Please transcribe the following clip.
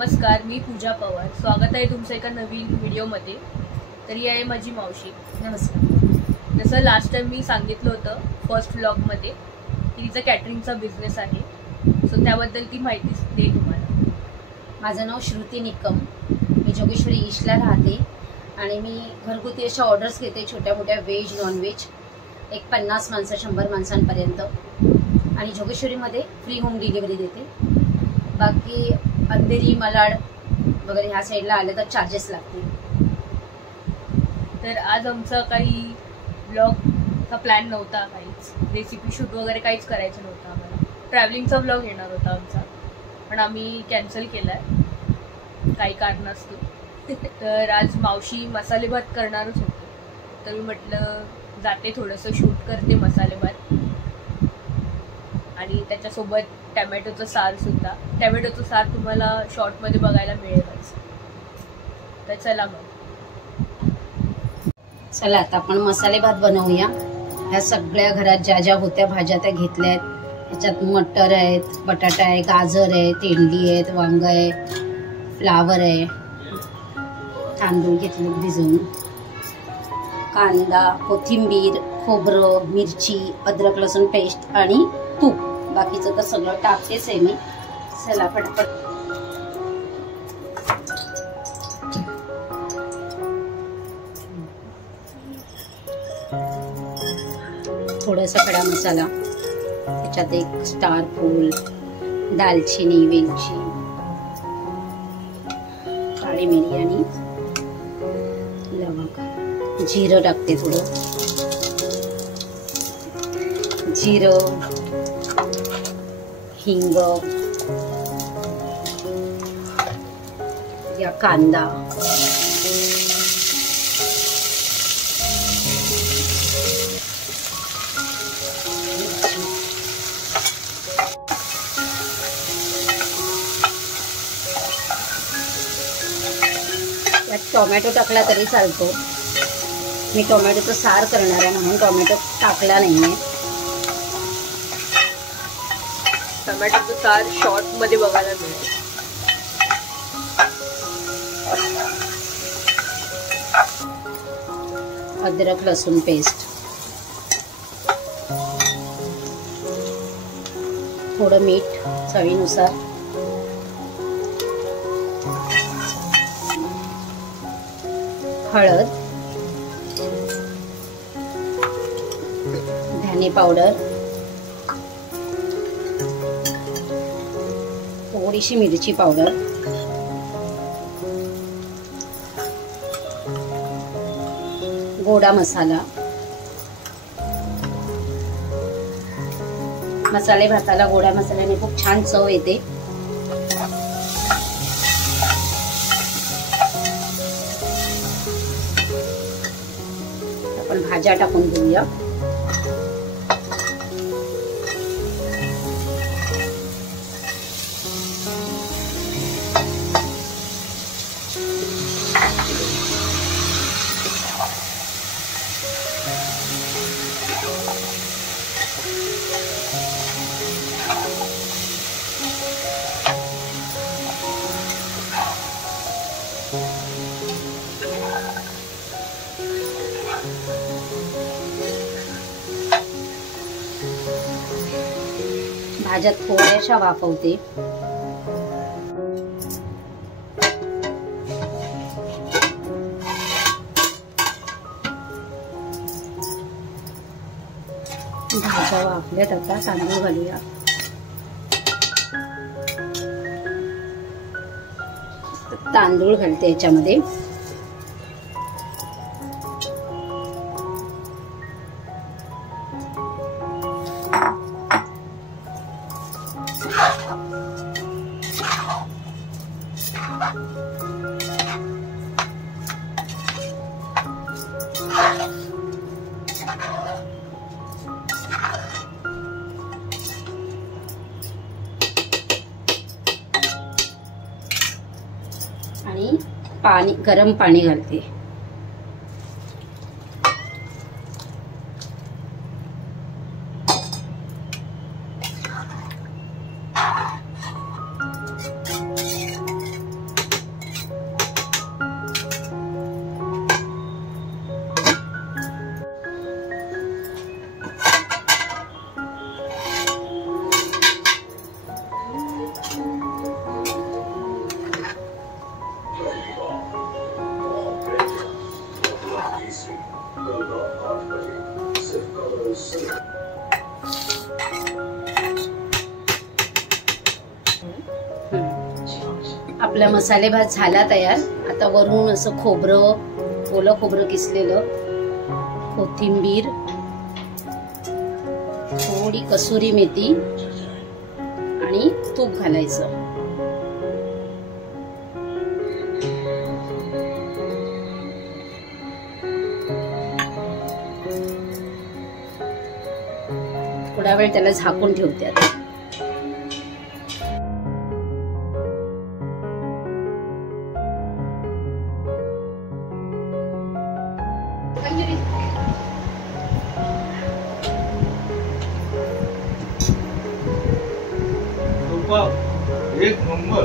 नमस्कार, मी पूजा पवार. स्वागत आहे तुमचं एका नवीन व्हिडिओमध्ये. तर ही आहे माझी मावशी. नमस्कार. जसं लास्ट टाइम मी सांगितलं होतं फर्स्ट व्लॉगमध्ये की तिचा कॅटरिंगचा बिझनेस आहे, सो त्याबद्दल ती माहिती दे तुम्हाला. माझं नाव श्रुती निकम. मी जोगेश्वरी ईस्टला राहते आणि मी घरगुती अशा ऑर्डर्स घेते, छोट्या मोठ्या व्हेज नॉनव्हेज, एक 50 माणसं 100 माणसांपर्यंत. आणि जोगेश्वरीमध्ये फ्री होम डिलिव्हरी देते. बाकी अंधेरी मलाड वगैरे ह्या साईडला आले तर चार्जेस लागतील. तर आज आमचा काही व्लॉगचा प्लॅन नव्हता, काहीच रेसिपी शूट वगैरे काहीच करायचं नव्हतं आम्हाला. ट्रॅव्हलिंगचा व्लॉग येणार होता आमचा, पण आम्ही कॅन्सल केला आहे काही कारणास्तव. तर आज मावशी मसाले भात करणारच होते, तर मी म्हटलं जाते थोडंसं शूट करते मसाले भात आणि त्याच्यासोबत टॅमॅटोचं सार सुद्धा. टॅमॅटोचं सार तुम्हाला शॉर्टमध्ये बघायला मिळेलच. तर चला मग. चला आता आपण मसाले भात बनवूया. ह्या सगळ्या घरात ज्या ज्या होत्या भाज्या त्या घेतल्या आहेत. ह्याच्यात मटर आहेत, बटाटा आहे, गाजर आहे, तेंडली आहेत, वांग आहे, फ्लावर आहे, तांदूळ घेतले भिजवून, कांदा, कोथिंबीर, खोबरं, मिरची, अद्रक लसूण पेस्ट आणि तूप. बाकीचं तर सगळं टाकतेच आहे मी. चला पटपट. थोडासा खडा मसाला, त्याच्यात एक स्टार फूल, दालचिनी, वेलची, काळी मिरी आणि लवंग. जिरं टाकते थोडं. जिरं, हिंग, या कांदा, यात टोमॅटो टाकला तरी चालतो. मी टोमॅटोचं सार करणार आहे म्हणून टोमॅटो टाकला नाहीये. टोमॅटोचं सार शॉर्टमध्ये बघायला मिळेल. अद्रक लसूण पेस्ट, थोडं मीठ चवीनुसार, हळद, धने पावडर, थोडीशी मिरची पावडर, गोडा मसाला. मसाले भाताला गोडा मसाल्याने खूप छान चव येते. आपण भाज्या टाकून घेऊया. भाज्या थोड्याशा वाफवते. भाज्या वाफल्यात, आता तांदूळ घालूया. तांदूळ घालते याच्यामध्ये. आणि पाणी, गरम पाणी घालते. आपला मसाले भात झाला तयार. आता वरून असं खोबरं, ओलं खोबरं किसलेलं, कोथिंबीर, थोडी कसुरी मेथी आणि तूप घालायचं. थोडा वेळ त्याला झाकून ठेवते आता. एक नंबर.